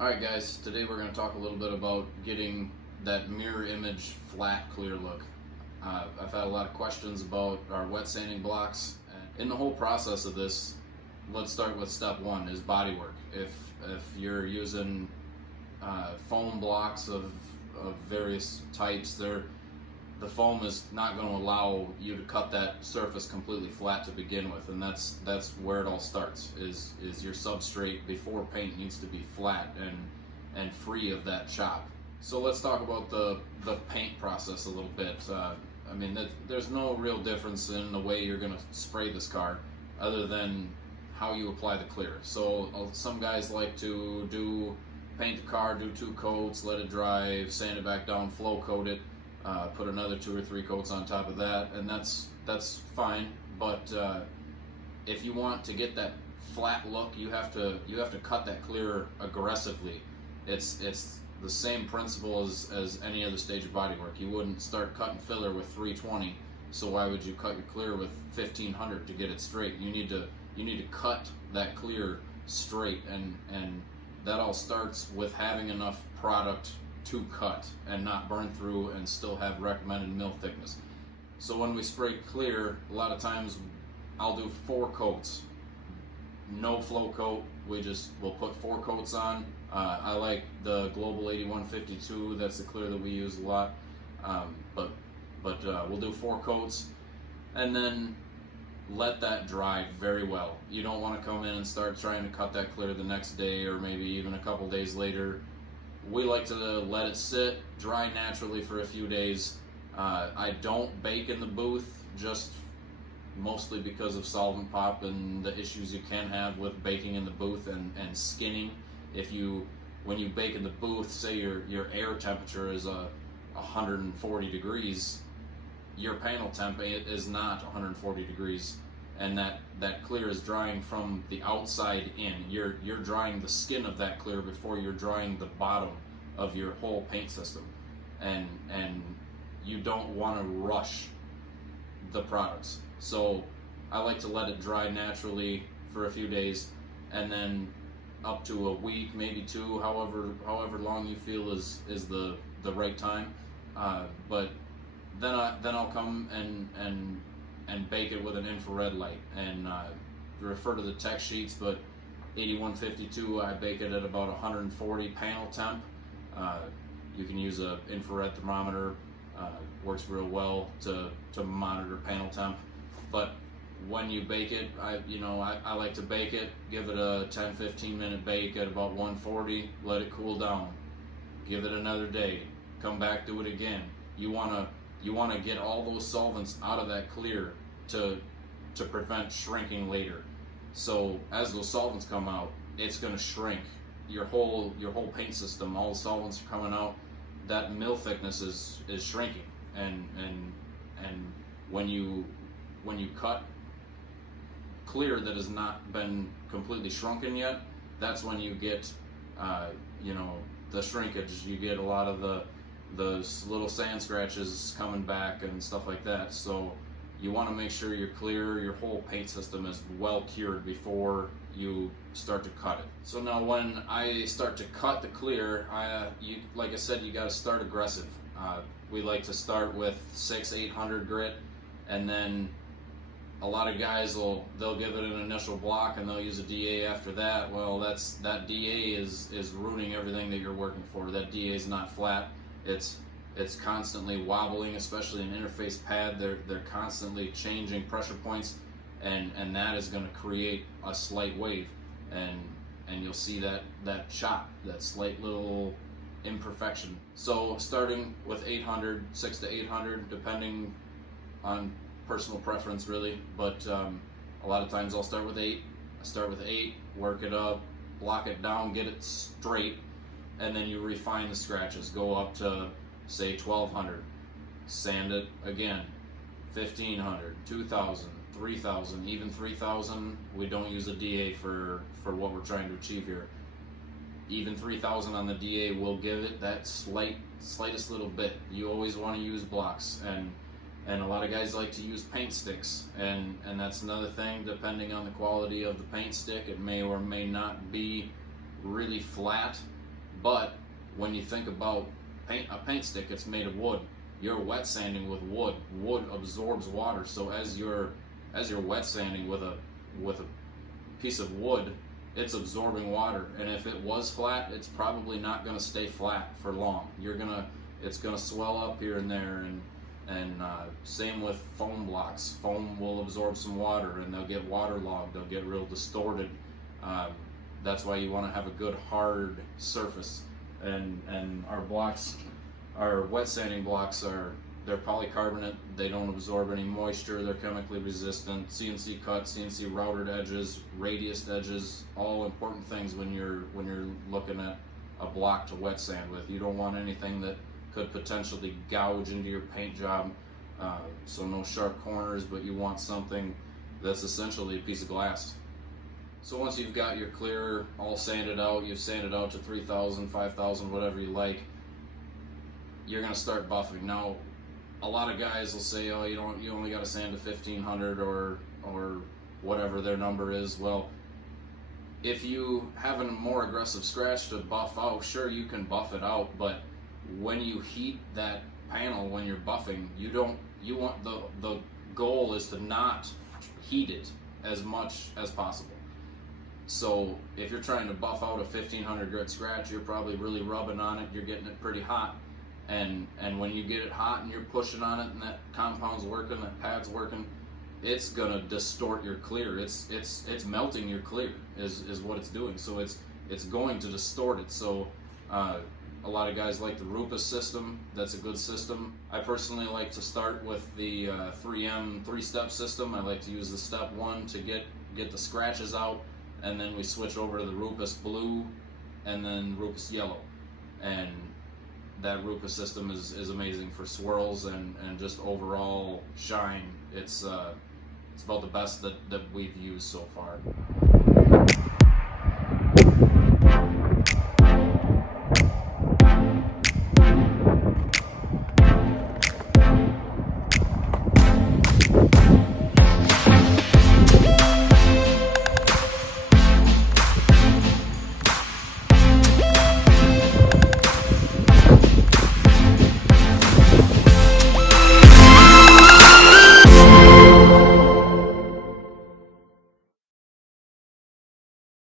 Alright guys, today we're going to talk a little bit about getting that mirror image flat clear look. I've had a lot of questions about our wet sanding blocks. In the whole process of this, let's start with step one, is bodywork. If you're using foam blocks of various types, the foam is not going to allow you to cut that surface completely flat to begin with, and that's where it all starts. Is your substrate before paint needs to be flat and free of that chop. So let's talk about the paint process a little bit. I mean, there's no real difference in the way you're going to spray this car, other than how you apply the clear. So some guys like to paint the car, do 2 coats, let it dry, sand it back down, flow coat it. Put another 2 or 3 coats on top of that, and that's fine. But if you want to get that flat look, you have to cut that clear aggressively. It's the same principle as any other stage of bodywork. You wouldn't start cutting filler with 320, so why would you cut your clear with 1500 to get it straight? You need to cut that clear straight, and that all starts with having enough product to cut and not burn through and still have recommended mill thickness. So when we spray clear, a lot of times I'll do 4 coats, no flow coat. We'll put 4 coats on. I like the Global 8152. That's the clear that we use a lot. But we'll do 4 coats and then let that dry very well. You don't want to come in and start trying to cut that clear the next day or maybe even a couple days later. We like to let it sit, dry naturally for a few days. I don't bake in the booth, just mostly because of solvent pop and the issues you can have with baking in the booth and skinning. When you bake in the booth, say your air temperature is 140 degrees, your panel temp is not 140 degrees, and that clear is drying from the outside in. You're drying the skin of that clear before you're drying the bottom of your whole paint system, and you don't want to rush the products. So I like to let it dry naturally for a few days, and then up to a week, maybe 2, however long you feel is the right time. But then I'll come and bake it with an infrared light, and refer to the tech sheets, but 8152, I bake it at about 140 panel temp. You can use an infrared thermometer, works real well to monitor panel temp. But when you bake it, I like to bake it, give it a 10-15 minute bake at about 140, let it cool down, give it another day, come back, do it again. You want to get all those solvents out of that clear to prevent shrinking later. So as those solvents come out, it's going to shrink your whole paint system. All the solvents are coming out. That mill thickness is shrinking, and when you cut clear that has not been completely shrunken yet, that's when you get the shrinkage. You get a lot of the little sand scratches coming back and stuff like that. So you want to make sure you're clear, your whole paint system is well cured before you start to cut it. So now when I start to cut the clear, like I said, you got to start aggressive. We like to start with 600-800 grit, and then a lot of guys they'll give it an initial block and they'll use a DA after that. Well, that DA is ruining everything that you're working for. That DA is not flat. It's constantly wobbling, especially an interface pad. They're constantly changing pressure points, and that is going to create a slight wave, and you'll see that chop, that slight little imperfection. So starting with 800, 6 to 800, depending on personal preference really, but a lot of times I'll start with 8. I start with 8, work it up, block it down, get it straight, and then you refine the scratches. Go up to say 1200, sand it again, 1500, 2000, 3000, even 3000. We don't use a DA for what we're trying to achieve here. Even 3000 on the DA will give it that slightest little bit. You always want to use blocks, and a lot of guys like to use paint sticks, and that's another thing. Depending on the quality of the paint stick, it may or may not be really flat, But when you think about a paint stick, it's made of wood. You're wet sanding with wood. Wood absorbs water, so as you're wet sanding with a piece of wood, it's absorbing water. And if it was flat, it's probably not going to stay flat for long. It's going to swell up here and there, and same with foam blocks. Foam will absorb some water, and they'll get waterlogged. They'll get real distorted. That's why you want to have a good hard surface. And our blocks, our wet sanding blocks, they're polycarbonate. They don't absorb any moisture. They're chemically resistant. CNC cut, CNC routed edges, radiused edges, all important things when you're looking at a block to wet sand with. You don't want anything that could potentially gouge into your paint job. So no sharp corners, but you want something that's essentially a piece of glass. So once you've got your clear all sanded out, you've sanded out to 3,000, 5,000, whatever you like, you're going to start buffing. Now, a lot of guys will say, oh, you only got to sand to 1,500 or whatever their number is. Well, if you have a more aggressive scratch to buff out, sure, you can buff it out, but when you heat that panel when you're buffing, the goal is to not heat it as much as possible. So if you're trying to buff out a 1,500 grit scratch, you're probably really rubbing on it, you're getting it pretty hot. And when you get it hot and you're pushing on it and that compound's working, that pad's working, it's gonna distort your clear. It's melting your clear is what it's doing. So it's going to distort it. So a lot of guys like the Rupus system. That's a good system. I personally like to start with the 3M 3-step system. I like to use the step 1 to get the scratches out, and then we switch over to the Rupus blue and then Rupus yellow. And that Rupus system is amazing for swirls and just overall shine. It's about the best that we've used so far.